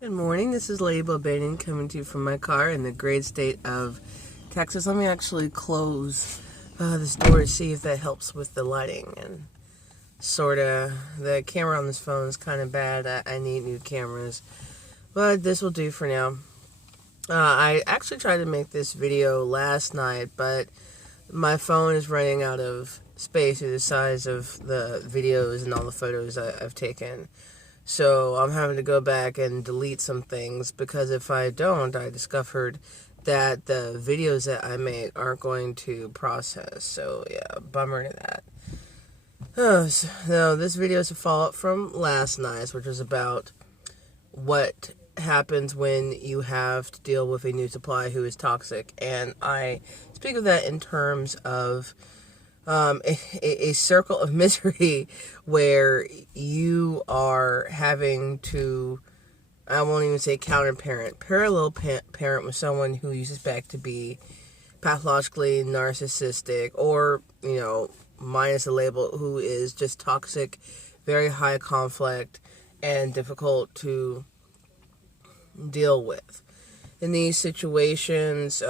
Good morning, this is Lady Bobanian coming to you from my car in the great state of Texas. Let me actually close this door to see if that helps with the lighting. And the camera on this phone is kind of bad. I need new cameras, but this will do for now. I actually tried to make this video last night, but my phone is running out of space due to the size of the videos and all the photos I've taken. So I'm having to go back and delete some things because if I don't, I discovered that the videos that I make aren't going to process. So yeah, bummer to that. So this video is a follow-up from last night's, which was about what happens when you have to deal with a new supply who is toxic. And I speak of that in terms of a circle of misery where you are having to, I won't even say parallel parent with someone who you suspect to be pathologically narcissistic or, minus a label, who is just toxic, very high conflict, and difficult to deal with. In these situations,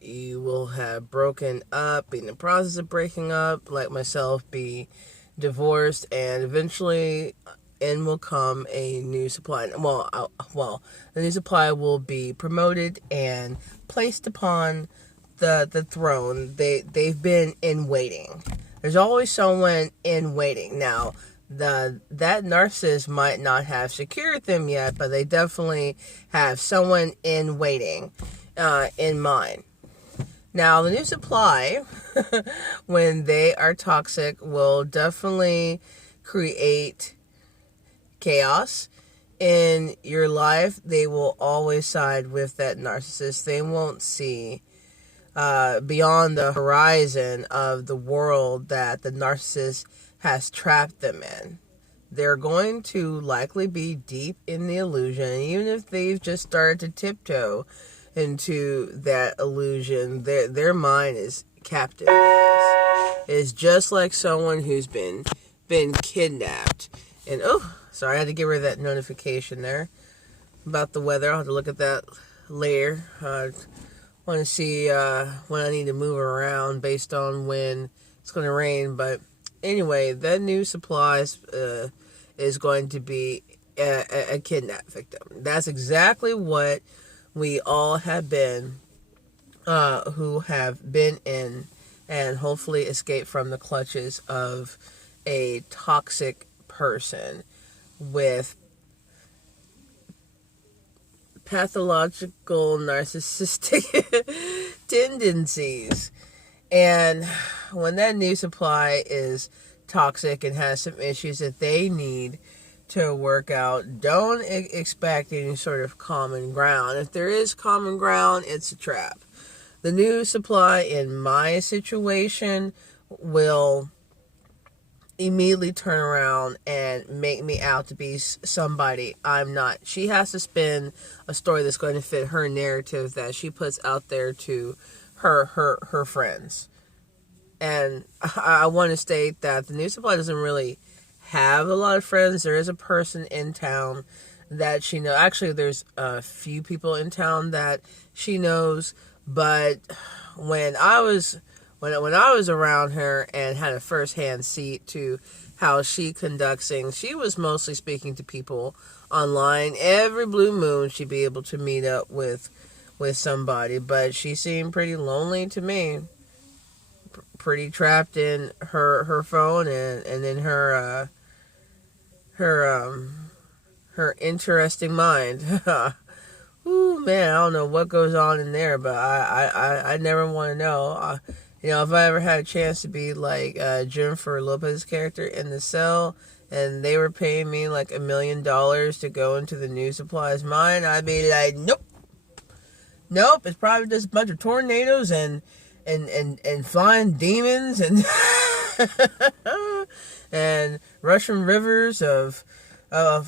you will have broken up, be in the process of breaking up, like myself, be divorced, and eventually in will come a new supply. Well, the new supply will be promoted and placed upon the throne. They've been in waiting. There's always someone in waiting. Now, that narcissist might not have secured them yet, but they definitely have someone in waiting in mind. Now, the new supply, when they are toxic, will definitely create chaos in your life. They will always side with that narcissist. They won't see beyond the horizon of the world that the narcissist has trapped them in. They're going to likely be deep in the illusion, even if they've just started to tiptoe into that illusion. Their mind is captive. It's just like someone who's been kidnapped. And sorry, I had to get rid of that notification there about the weather. I'll have to look at that later. I want to see when I need to move around based on when it's going to rain. But anyway, that new supply is going to be a kidnap victim. That's exactly what we all have been, who have been in and hopefully escape from the clutches of a toxic person with pathological narcissistic tendencies. And when that new supply is toxic and has some issues that they need to work out, don't expect any sort of common ground. If there is common ground, it's a trap. The new supply in my situation will immediately turn around and make me out to be somebody I'm not. She has to spin a story that's going to fit her narrative that she puts out there to her friends. And I want to state that the new supply doesn't really have a lot of friends. There is a person in town that she knows. Actually, there's a few people in town that she knows. But when I was around her and had a first-hand seat to how she conducts things, she was mostly speaking to people online. Every blue moon, she'd be able to meet up with somebody, but she seemed pretty lonely to me. Pretty trapped in her phone and in her interesting mind. Ooh, man, I don't know what goes on in there, but I never want to know. If I ever had a chance to be like Jennifer Lopez's character in The Cell, and they were paying me like $1 million to go into the new supply's mind, I'd be like, nope. It's probably just a bunch of tornadoes and flying demons and and Russian rivers of blood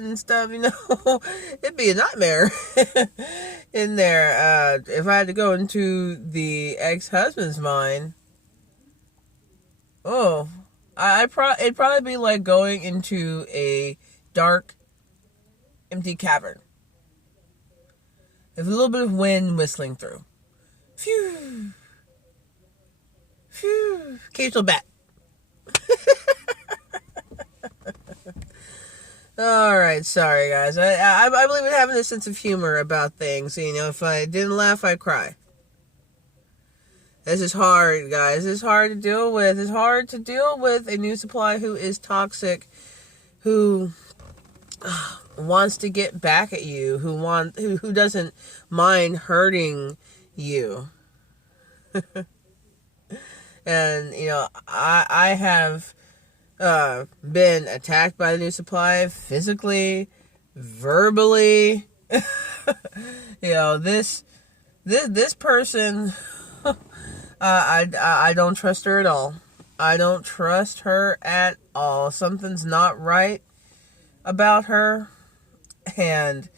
and stuff. It'd be a nightmare in there. If I had to go into the ex-husband's mind, it'd probably be like going into a dark, empty cavern. With a little bit of wind whistling through. Phew. Phew. Occasional bat. Alright, sorry guys. I believe in having a sense of humor about things. You know, if I didn't laugh, I'd cry. This is hard, guys. This is hard to deal with. It's hard to deal with a new supply who is toxic, who wants to get back at you, who doesn't mind hurting you. And, you know, I have been attacked by the new supply physically, verbally. You know, this person, I don't trust her at all. I don't trust her at all. Something's not right about her. And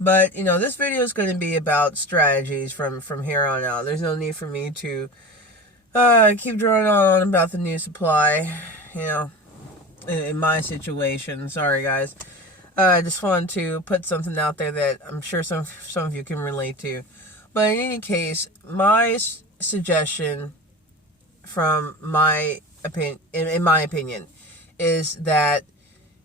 But, you know, this video is going to be about strategies from here on out. There's no need for me to keep droning on about the new supply, you know, in my situation. Sorry, guys. I just wanted to put something out there that I'm sure some of you can relate to. But in any case, my suggestion from my opinion, in my opinion, is that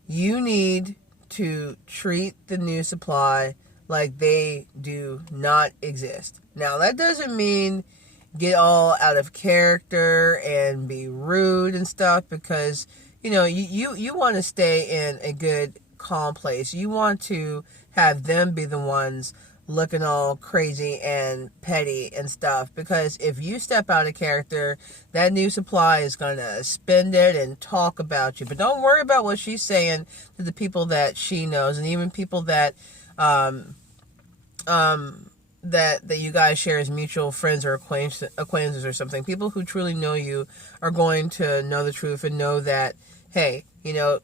you need to treat the new supply like they do not exist. Now, that doesn't mean get all out of character and be rude and stuff, because, you know, you want to stay in a good, calm place. You want to have them be the ones looking all crazy and petty and stuff, because if you step out of character, that new supply is going to spend it and talk about you. But don't worry about what she's saying to the people that she knows, and even people that that you guys share as mutual friends or acquaintances or something. People who truly know you are going to know the truth and know that, hey, you know,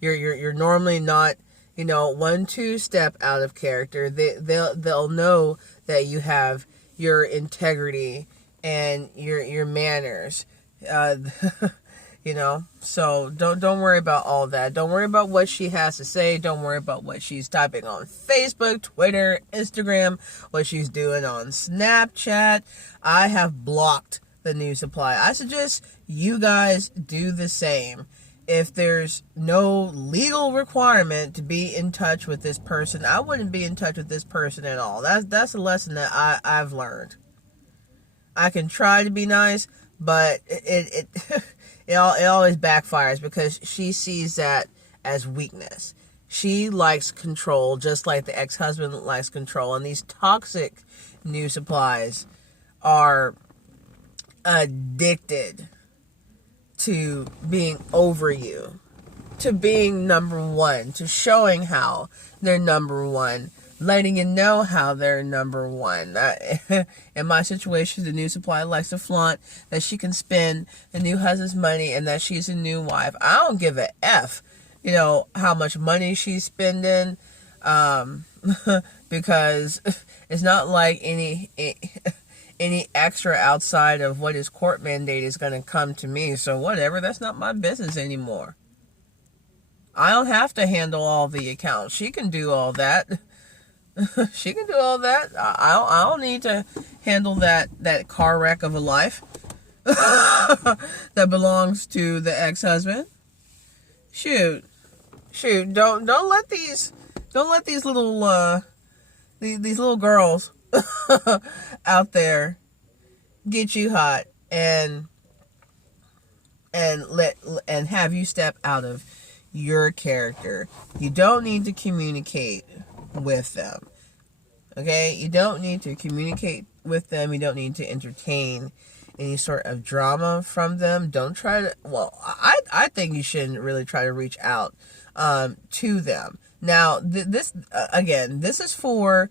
you're normally not, you know, 1-2 step out of character. They'll know that you have your integrity and your manners. You know, so don't worry about all that. Don't worry about what she has to say. Don't worry about what she's typing on Facebook, Twitter, Instagram, what she's doing on Snapchat. I have blocked the new supply. I suggest you guys do the same. If there's no legal requirement to be in touch with this person, I wouldn't be in touch with this person at all. That's a lesson that I've learned. I can try to be nice, but it always backfires, because she sees that as weakness. She likes control, just like the ex-husband likes control. And these toxic new supplies are addicted to being over you, to being number one, to showing how they're number one, letting you know how they're number one. In my situation, the new supply likes to flaunt that she can spend the new husband's money and that she's a new wife. I don't give a F, you know, how much money she's spending, because it's not like any extra outside of what is court mandate is going to come to me. So whatever, that's not my business anymore. I don't have to handle all the accounts. She can do all that. She can do all that. I don't need to handle that car wreck of a life that belongs to the ex-husband. Shoot. Don't let these little these little girls out there get you hot and have you step out of your character. You don't need to communicate with them. Okay? You don't need to communicate with them. You don't need to entertain any sort of drama from them. Don't try to, well, I think you shouldn't really try to reach out to them. Now, this is for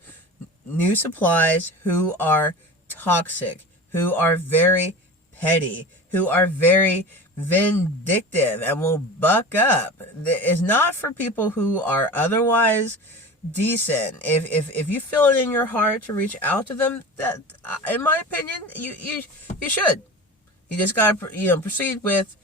new supplies who are toxic, who are very petty, who are very vindictive and will buck up. It's not for people who are otherwise decent. If you feel it in your heart to reach out to them, that, in my opinion, you should. You just gotta, proceed with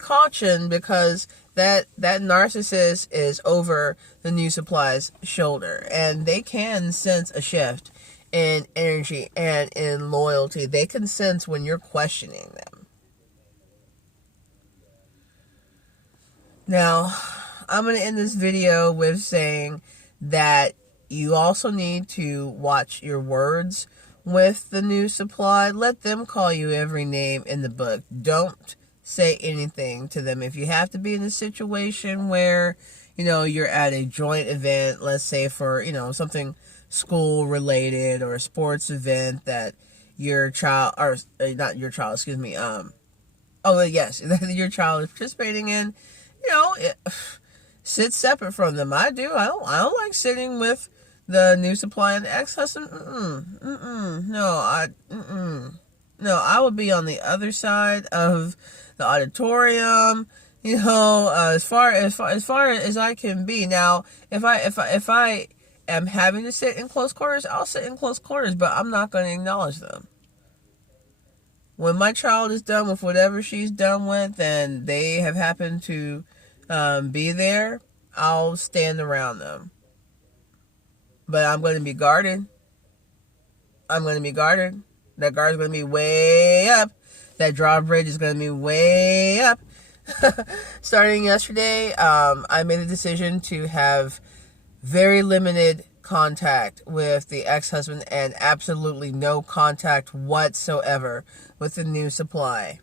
caution, because that narcissist is over the new supply's shoulder, and they can sense a shift in energy and in loyalty. They can sense when you're questioning them. Now, I'm going to end this video with saying that you also need to watch your words with the new supply. Let them call you every name in the book. Don't say anything to them. If you have to be in a situation where, you're at a joint event, let's say for, something school related or a sports event that your child, or not your child, excuse me, yes, your child is participating in, sit separate from them. I don't like sitting with the new supply and the ex-husband. No, I would be on the other side of the auditorium, as far as I can be. Now, if I am having to sit in close quarters, I'll sit in close quarters, but I'm not going to acknowledge them. When my child is done with whatever she's done with, and they have happened to be there, I'll stand around them. But I'm going to be guarded. That guard's going to be way up. That drawbridge is going to be way up. Starting yesterday, I made a decision to have very limited contact with the ex-husband and absolutely no contact whatsoever with the new supply.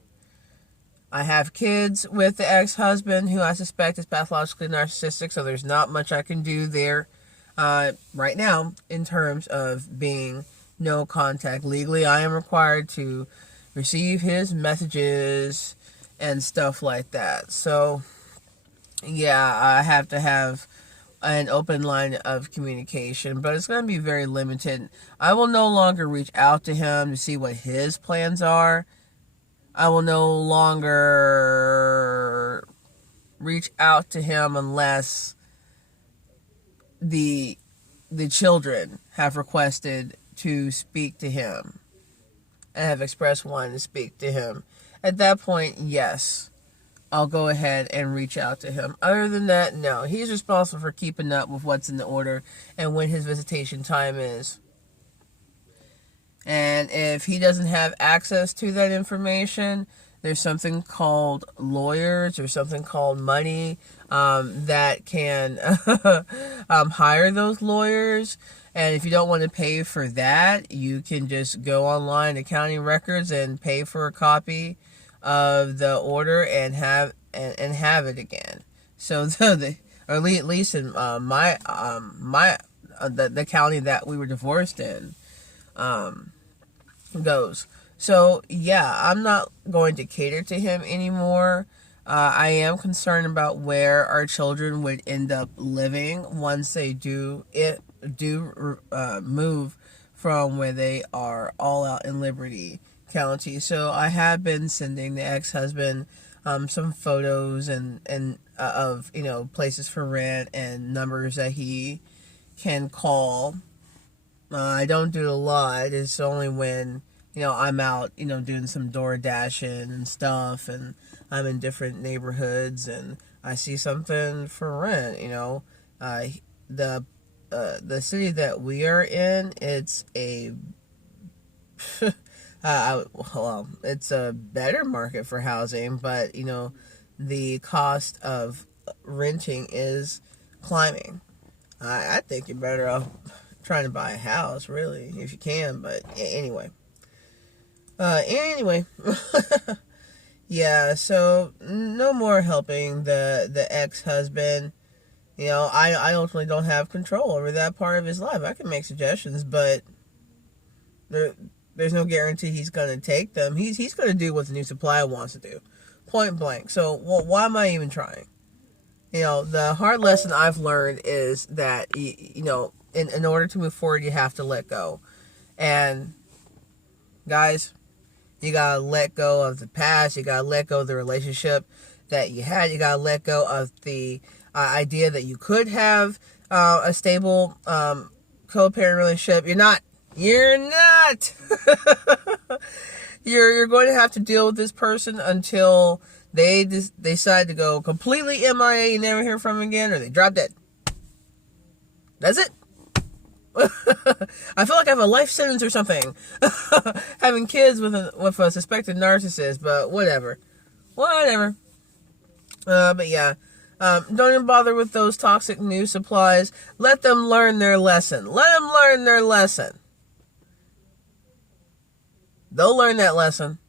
I have kids with the ex-husband who I suspect is pathologically narcissistic, so there's not much I can do there right now in terms of being no contact. Legally, I am required to receive his messages and stuff like that. So, yeah, I have to have an open line of communication, but it's going to be very limited. I will no longer reach out to him to see what his plans are. I will no longer reach out to him unless the children have requested to speak to him and have expressed wanting to speak to him. At that point, yes, I'll go ahead and reach out to him. Other than that, no. He's responsible for keeping up with what's in the order and when his visitation time is. And if he doesn't have access to that information, there's something called lawyers or something called money that can hire those lawyers. And if you don't want to pay for that, you can just go online to county records and pay for a copy of the order and have it again. So or at least in the county that we were divorced in goes. So yeah, I'm not going to cater to him anymore. I am concerned about where our children would end up living once they do move from where they are all out in Liberty County. So I have been sending the ex-husband some photos and of places for rent and numbers that he can call. I don't do it a lot. It's only when I'm out doing some door dashing and stuff, and I'm in different neighborhoods and I see something for rent. The city that we are in, it's a it's a better market for housing, but the cost of renting is climbing. I think you're better off trying to buy a house, really, if you can. But anyway, yeah. So no more helping the ex-husband. I ultimately don't have control over that part of his life. I can make suggestions, but there's no guarantee he's going to take them. He's going to do what the new supply wants to do, point blank. So why am I even trying? The hard lesson I've learned is that in order to move forward, you have to let go. And guys, you gotta let go of the past. You gotta let go of the relationship that you had. You gotta let go of the idea that you could have a stable co-parent relationship. You're not. You're going to have to deal with this person until they decide to go completely MIA, you never hear from them again, or they drop dead. That's it. I feel like I have a life sentence or something. Having kids with a suspected narcissist, but whatever. But yeah. Don't even bother with those toxic news supplies. Let them learn their lesson. They'll learn that lesson.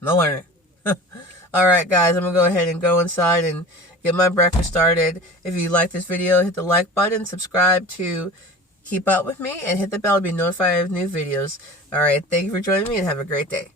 They'll learn it. Alright, guys, I'm going to go ahead and go inside and get my breakfast started. If you like this video, hit the like button, subscribe to keep up with me, and hit the bell to be notified of new videos. Alright, thank you for joining me, and have a great day.